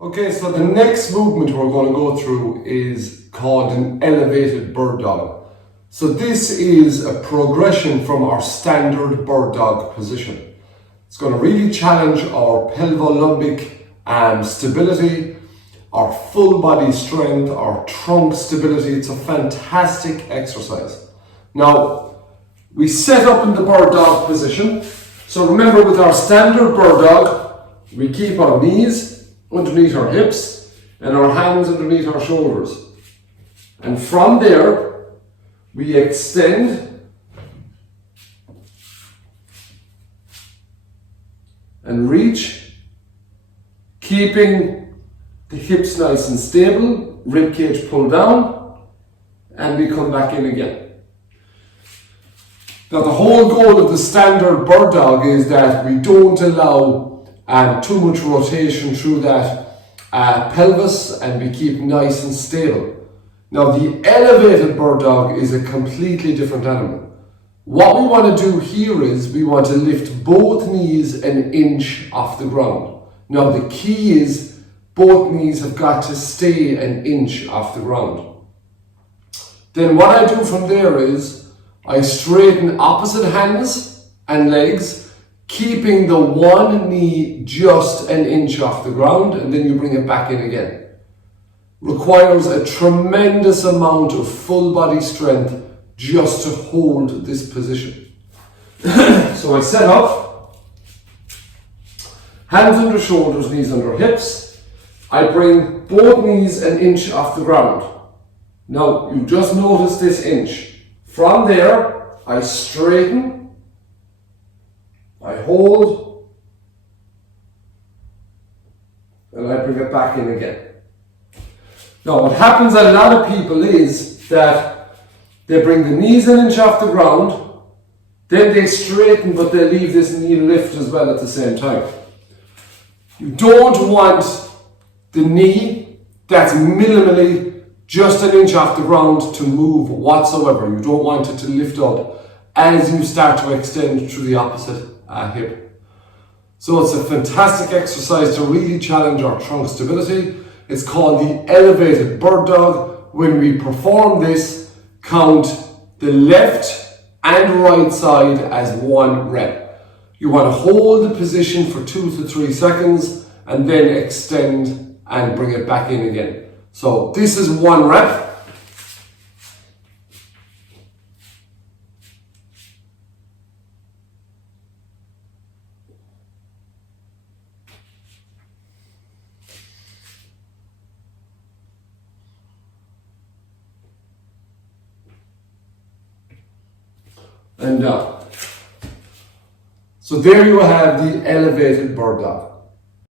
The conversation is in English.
Okay, so the next movement we're going to go through is called an elevated bird dog. So this is a progression from our standard bird dog position. It's going to really challenge our pelvolumbic stability, our full body strength, our trunk stability. It's a fantastic exercise. Now, we set up in the bird dog position. So remember, with our standard bird dog, we keep our knees underneath our hips and our hands underneath our shoulders. And from there, we extend and reach, keeping the hips nice and stable, rib cage pulled down, and we come back in again. Now the whole goal of the standard bird dog is that we don't allow too much rotation through that pelvis, and we keep nice and stable. Now the elevated bird dog is a completely different animal. What we want to do here is we want to lift both knees an inch off the ground. Now the key is both knees have got to stay an inch off the ground. Then what I do from there is I straighten opposite hands and legs, keeping the one knee just an inch off the ground, and then you bring it back in again. Requires a tremendous amount of full body strength just to hold this position. So I set up, hands under shoulders, knees under hips. I bring both knees an inch off the ground. Now you just notice this inch. From there, I straighten, I hold, and I bring it back in again. Now what happens a lot of people is that they bring the knees an inch off the ground, then they straighten, but they leave this knee lift as well at the same time. You don't want the knee that's minimally just an inch off the ground to move whatsoever. You don't want it to lift up as you start to extend through the opposite hip. So it's a fantastic exercise to really challenge our trunk stability. It's called the elevated bird dog. When we perform this, count the left and right side as one rep. You want to hold the position for 2 to 3 seconds and then extend and bring it back in again. So this is one rep. And down. So there you have the elevated bird dog.